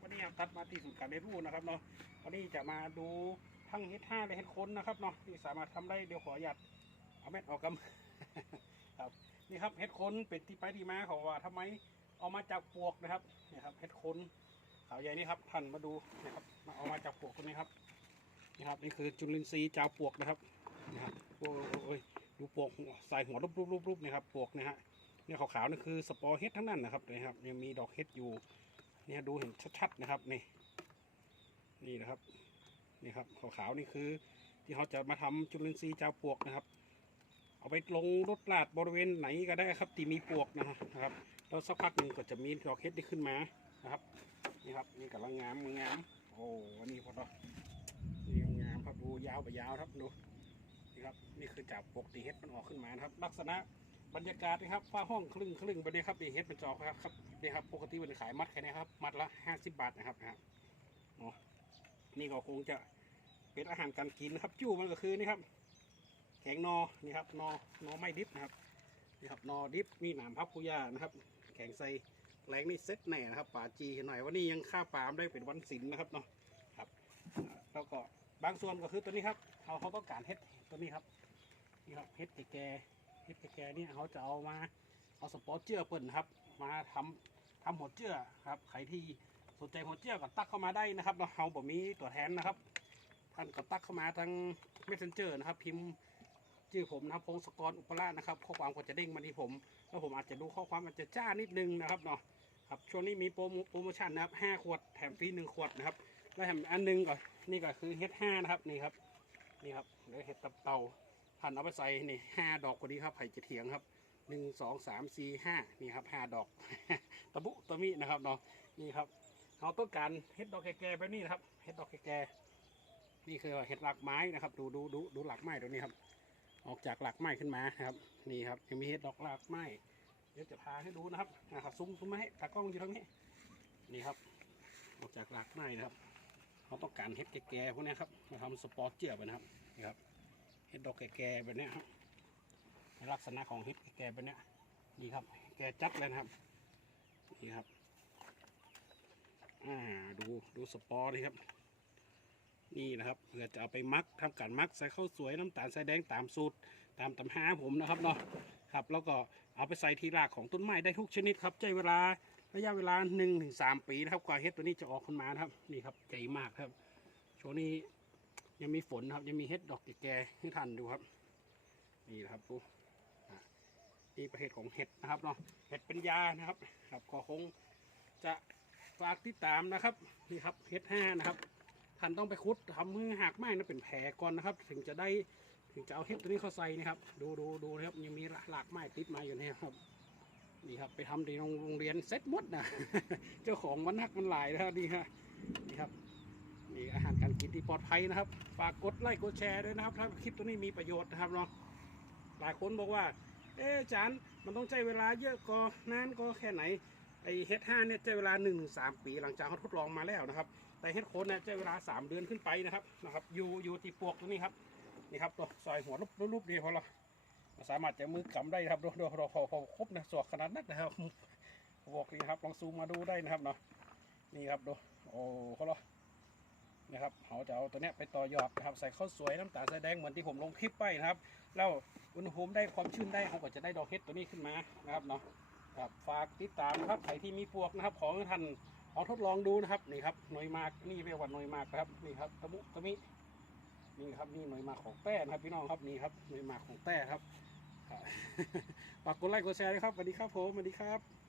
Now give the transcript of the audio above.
วันนี้ตัดมาที่ศูนย์การเรียนรู้นะครับเนาะวันนี้จะมาดูทั้งเฮ็ดห้าและเฮ็ดค้นนะครับเนาะที่สามารถทำได้เดี๋ยวขอหยัดเอาแม่นออกกำครับนี่ครับเฮ็ดค้นเป็นที่ไปที่มาของว่าทำไมเอามาจากปวกนะครับนี่ครับเฮ็ดค้นขาวใหญ่นี่ครับท่านมาดูนะครับมาเอามาจากปวกตัวนี้ครับนี่ครับนี่คือจุลินทรีย์จาวปวกนะครับนะครับโอ้ยดูปวกใส่หัวรูปๆๆๆนะครับปวกนะฮะเนี่ยขาวๆนี่คือสปอร์เฮ็ดทั้งนั้นนะครับนะครับยังมีดอกเฮ็ดอยู่ เนี่ยดูเห็นชัดๆนะครับนี่นี่นะครับนี่ครับขาวๆนี่คือ ที่เขาจะมาทำจุลินทรีย์เจ้าปวกนะครับ เอาไปลงรถลาดบริเวณไหนก็ได้ครับที่มีปวกนะครับแล้วสักพักหนึ่งก็จะมีดอกเฮดได้ขึ้นมานะครับนี่ครับนี่กำลังงามงามโอ้วันนี้พอดอนี่งามครับดูยาวไปยาวครับดูนี่ครับนี่คือจากปวกตีเฮดมันออกขึ้นมานะครับ ลักษณะ บรรยากาศนะครับฝ้าห้องครึ่งครึ่งไปเลยครับนี่เฮ็ดเป็นจอกครับครับนี่ครับปกติมันขายมัดแค่นี้ครับ มัดละห้าสิบบาทนะครับนะครับเนาะนี่ก็คงจะเป็นอาหารการกินนะครับ จู้มันก็คือนี่ครับแกงนอนี่ครับนอนอไม่ดิบนะครับนี่ครับนอดิบมีหนามพับพุยานะครับแกงใส่แรงนี่เซ็ตแน่นะครับป่าจีหน่อยวันนี้ยังค่าปามได้เป็นวันศิลนะครับเนาะครับอ่าแล้วก็บางส่วนก็คือตัวนี้ครับเขาเขาต้องการเฮ็ดตัวนี้ครับนี่ครับเฮ็ดแก่ เฮ็ดแก่ๆเนี่ยเขาจะเอามาเอาสปอร์ตเจือเปิ่นครับ มาทำทำหัวเจือครับใครที่สนใจหัวเจือก็ตักเข้ามาได้นะครับเราเราผมมีตัวแทนนะครับ ท่านก็ตักเข้ามาทาง messenger นะครับ พิมพ์ชื่อผมนะครับพงศกรอุปราชนะครับ ข้อความก็จะเด้งมาที่ผม แล้วผมอาจจะดูข้อความอาจจะจ้านิดนึงนะครับเนาะครับช่วงนี้มีโปรโมโปรโมชั่นนะครับห้าขวดแถมฟรีหนึ่งขวดนะครับแล้วแถมอันนึงก่อนนี่ก็คือเฮ็ดห้านะครับนี่ครับนี่ครับแล้วเห็ดตับเต่า พันเอาไปใส่นี่ห้าดอกกว่านี้ครับไผ่จะเถียงครับหนึ่งสองสามสี่ห้านี่ครับห้าดอกตะบุตะมินะครับเนาะนี่ครับเราต้องการเห็ดดอกแก่ๆแบบนี้นะครับเห็ดดอกแก่ๆนี่คือเห็ดหลักไม้นะครับ ดูดูดูดูหลักไม้ตัวนี้ครับ ออกจากหลักไม้ขึ้นมาครับ นี่ครับยังมีเห็ดดอกหลักไม้เดี๋ยวจะพาให้ดูนะครับนะครับซุ้มซุ้มไม้ตากล้องอยู่ตรงนี้ นี่ครับ ออกจากหลักไม้นะครับเราต้องการเห็ดแก่ๆพวกนี้ครับมาทำสปอร์ตเจือไปนะครับนี่ครับ เห็ดดอกแก่ๆแบบนี้ครับลักษณะของเห็ดแก่ๆแบบนี้ยนี่ครับ แก่จัดเลยนะครับนี่ครับอ่าดูดูสปอร์นี่ครับ นี่นะครับเพื่อจะเอาไปมักทำการมักใส่ข้าวสวยน้ำตาลใส่แดงตามสูตรตามตำหาผมนะครับเนาะครับ แล้วก็เอาไปใส่ทีรากของต้นไม้ได้ทุกชนิดครับใช้เวลาระยะเวลาหนึ่งถึงสามปีนะครับกว่าเห็ดตัวนี้จะออกขึ้นมานครับ นี่ครับใหญ่มากครับช่วงนี้ ยังมีฝนครับ ยังมีเห็ดดอกแก่ๆให้ทันดูครับ นี่นะครับดูนี่ประเภทของเห็ดนะครับเนาะเห็ดเป็นยานะครับ ครับก็คงจะฝากติดตามนะครับนี่ครับเห็ดห้านะครับท่านต้องไปคุดทำมือหักไม้นะเป็นแผลก่อนนะครับ ถึงจะได้ถึงจะเอาเห็ดตัวนี้เข้าใส่นะครับ ดูดูดูนะครับยังมีหลากไม้ติดมาอยู่นยครับนี่ครับไปทำในโรงเรียนเซ็ตมดนะเจ้าของมันนักมันหลายนะครับนี่ฮะนี่ครับ นี่อาหารการกินที่ปลอดภัยนะครับ ฝากกดไลค์กดแชร์ด้วยนะครับ ถ้าคลิปตัวนี้มีประโยชน์นะครับเนาะหลายคนบอกว่า เอ๊ะอาจารย์มันต้องใช้เวลาเยอะก็นานก็แค่ไหนไอเฮดห้าเนี่ยใช้เวลา1นถึงสปีหลังจากเขาทดลองมาแล้วนะครับ แต่เฮดโคนเนี่ยใช้เวลา 3 เดือนขึ้นไปนะครับนะครับอยู่อยู่ที่ปวกตัวนี้ครับนี่ครับตัวซอยหัวรูปรูปดีพอเราสามารถจะมือกำได้ครับดูดูดูพอพอครบนะสวกขนาดนั้นนะครับบอกนี่ครับลองซูมมาดูได้นะครับเนาะนี่ครับดูโอ้เขาเรา นะครับเขาจะเอาตัวเนี้ยไปต่อยอดนะครับใส่ข้าวสวยน้ำตาลใส่แดงเหมือนที่ผมลงคลิปไปนะครับแล้วอุณหภูมิได้ความชื้นได้เขาก็จะได้ดอกเห็ดตัวนี้ขึ้นมานะครับเนาะครับฝากติดตามนะครับใครที่มีปลวกนะครับ ของท่านเอาทดลองดูนะครับนี่ครับหน่วยมากนี่เรียกว่าหน่วยมากครับนี่ครับตะมุตะมินี่ครับนี่หน่วยมากของแต้นะครับ พี่น้องครับนี่ครับหน่วยมากของแต้ครับครับฝากกดไลค์กดแชร์ด้วยครับสวัสดีครับผมสวัสดีครับ